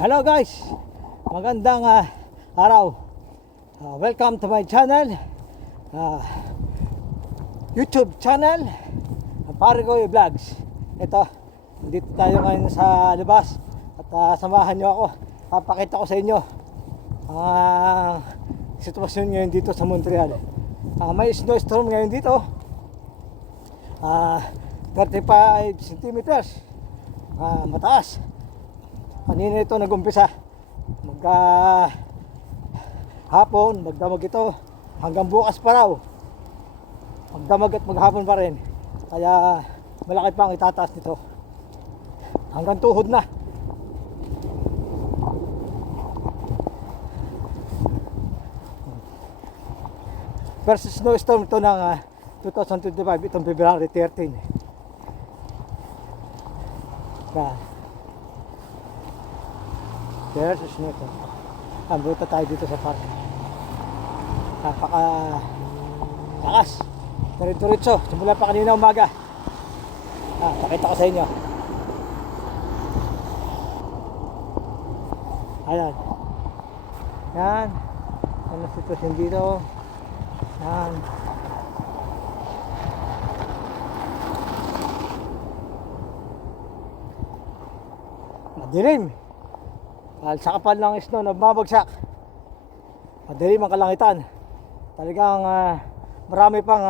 Hello guys, magandang araw. Welcome to my channel, YouTube channel, Parigoy Vlogs. Ito, dito tayo ngayon sa labas at samahan nyo ako. Papakita ko sa inyo ang sitwasyon ngayon dito sa Montreal. May snowstorm ngayon dito, 35 centimeters, mataas. Kanina ito nag-umpisa, hapon, magdamag ito hanggang bukas pa raw, magdamag at maghapon pa rin. Kaya malaki pa ang itataas nito hanggang tuhod na. First snowstorm ito ng 2025, itong February 13. There's a snow. Buta tayo dito sa park. Napaka lakas. Diretso, simula pa kanina umaga. Pakita ko sa inyo. Ayan. Yan. Ano sitwasyon dito? Yan. Madilim. Sa kapal ng snow na bumabagsak, madilim ang kalangitan. Talagang marami pang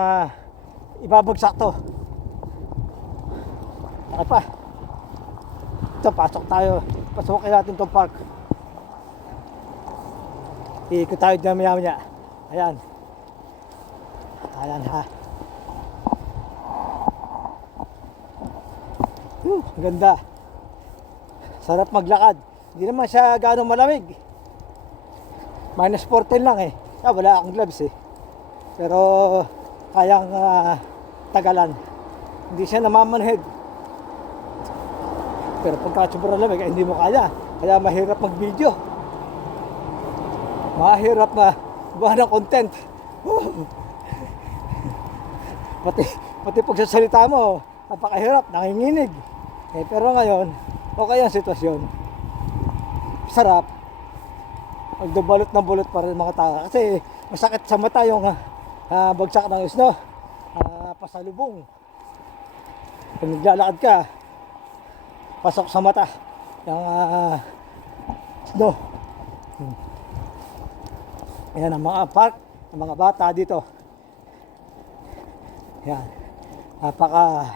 ibabagsak to. Bakit pa? Ito, pasok tayo. Pasukin natin itong park. Iikot tayo dyan maya-maya. Ayan. Ayan ha. Ang ganda. Sarap maglakad. Hindi naman siya gano'ng malamig. Minus 14 lang eh. Wala akong gloves eh. Pero kayang tagalan. Hindi siya namamanhid. Pero pagka sobrang lamig, hindi mo kaya. Kaya mahirap mag-video. Mahirap na gawa ng content. Pati pagsasalita mo, napakahirap, nanginginig. Pero ngayon, okay ang sitwasyon. Sarap. Magdubalot ng bulot para mga tao. Kasi masakit sa mata yung bagsak ng snow. Pasalubong. Kung naglalakad ka, pasok sa mata yung snow. Ayan ang mga park, ang mga bata dito. Ayan. Napaka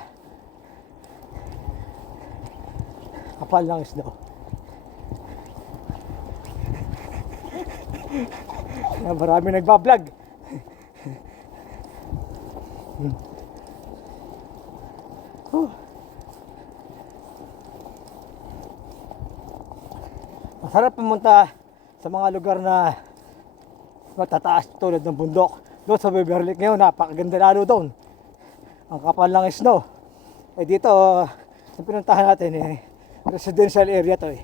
kapal ng snow. Marami nagbablog. Masarap pumunta sa mga lugar na matataas tulad ng bundok. Doon sa Beverly ngayon, napakaganda lalo doon. Ang kapal lang snow. Dito, sa pinuntahan natin residential area to eh.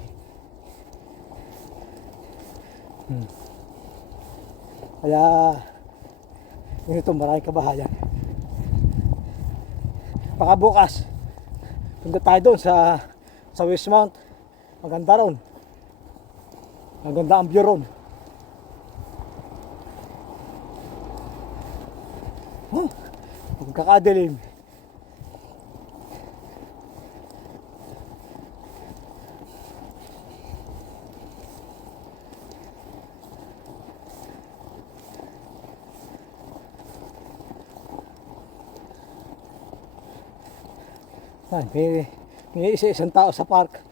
Kaya ito maraming kabahayan. Baka bukas punta tayo doon sa Westmount. Maganda ron. Maganda ang view ron. Magkakadilim. May isa-isang tao sa park.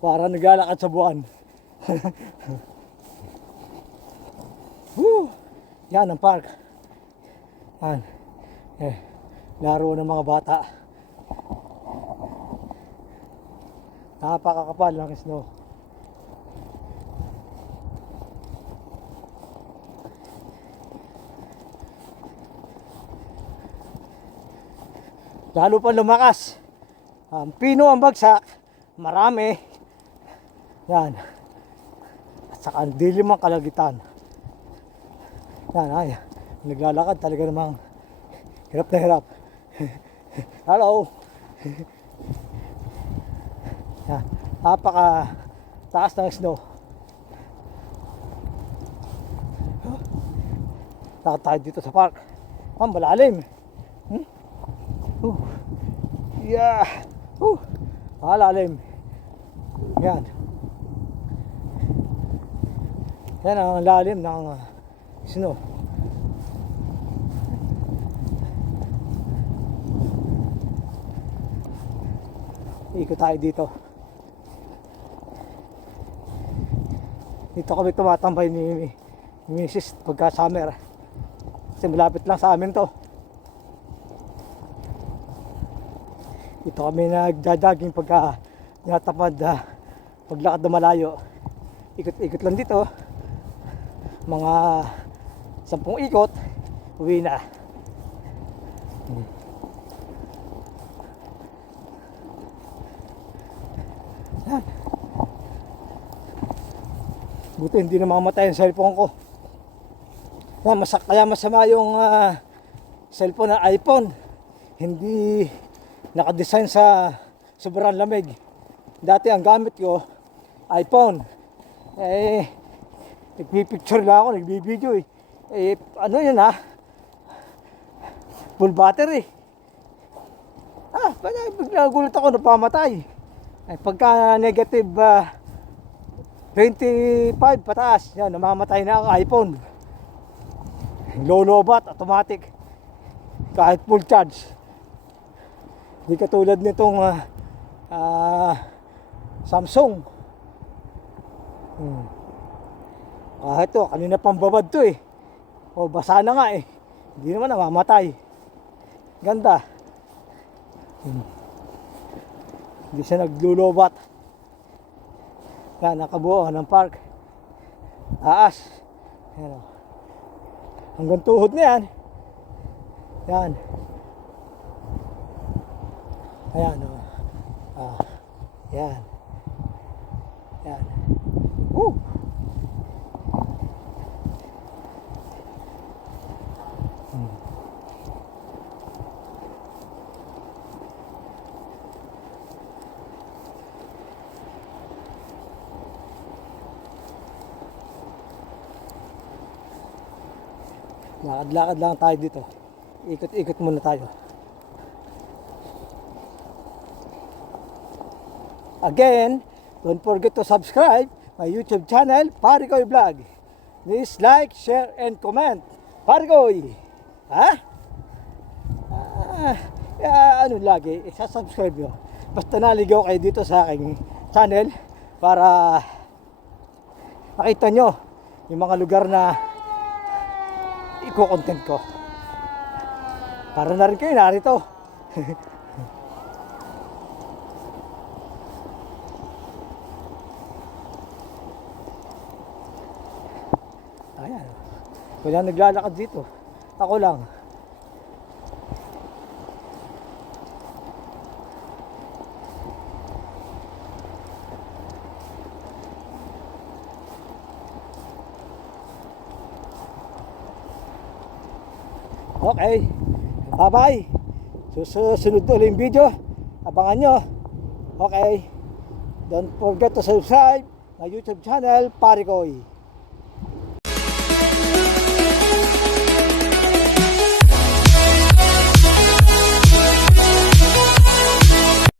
Para naglalakad sa buwan. Yan ang park. Yan. Laro ng mga bata. Napakakapal ng snow. Lalo pa lumakas. Pino ang bagsak, marami. Yan. At saka ang dilim ang kalagitan. Yan, ay. Naglalakad talaga namang hirap na hirap. Hello. Yan. taas ng snow. Lakad tayo dito sa park. Malalim. Yeah. Malalim. Yan. Yan ang lalim ng snow. Ikot tayo dito. Dito kami tumatambay ni Mrs. pagka summer. Kasi malapit lang sa amin to. Dito kami nagdadaging pagka natapad paglakad na malayo. Ikot-ikot lang dito. Mga 10 ikot, uwi na. Buti hindi na mamamatay ang cellphone ko. Kaya masama yung cellphone na iPhone. Hindi nakadesign sa sobrang lamig. Dati ang gamit ko iPhone. Nagpipicture lang ako, nagbibideo ano yun full battery. Nagulat ako, napamatay. Pagka negative 25 pataas, yan, namamatay na ang iPhone. Low lobat, automatic. Kahit full charge. Hindi katulad nitong Samsung. Ito, kanina pang babad to basa na nga Hindi naman namamatay. Ganda. Hindi siya naglulobat. Yan, nakabuo ng park. Taas. Yan, hanggang tuhod na yan. Yan. Ayan, yan. Yan. Woo! Lakad-lakad lang tayo dito. Ikot-ikot muna tayo. Again, don't forget to subscribe my YouTube channel, Parigoy Vlog. Please like, share, and comment. Parigoy! Ano lagi, isa-subscribe nyo. Basta naligaw kayo dito sa aking channel para makita nyo yung mga lugar na i-content ko. Para na rin kayo narito. Ayan. Wala naglalakad dito. Ako lang. Okay. Bye-bye. Susunod ulit yung video. Abangan nyo. Okay. Don't forget to subscribe my YouTube channel, Parigoy.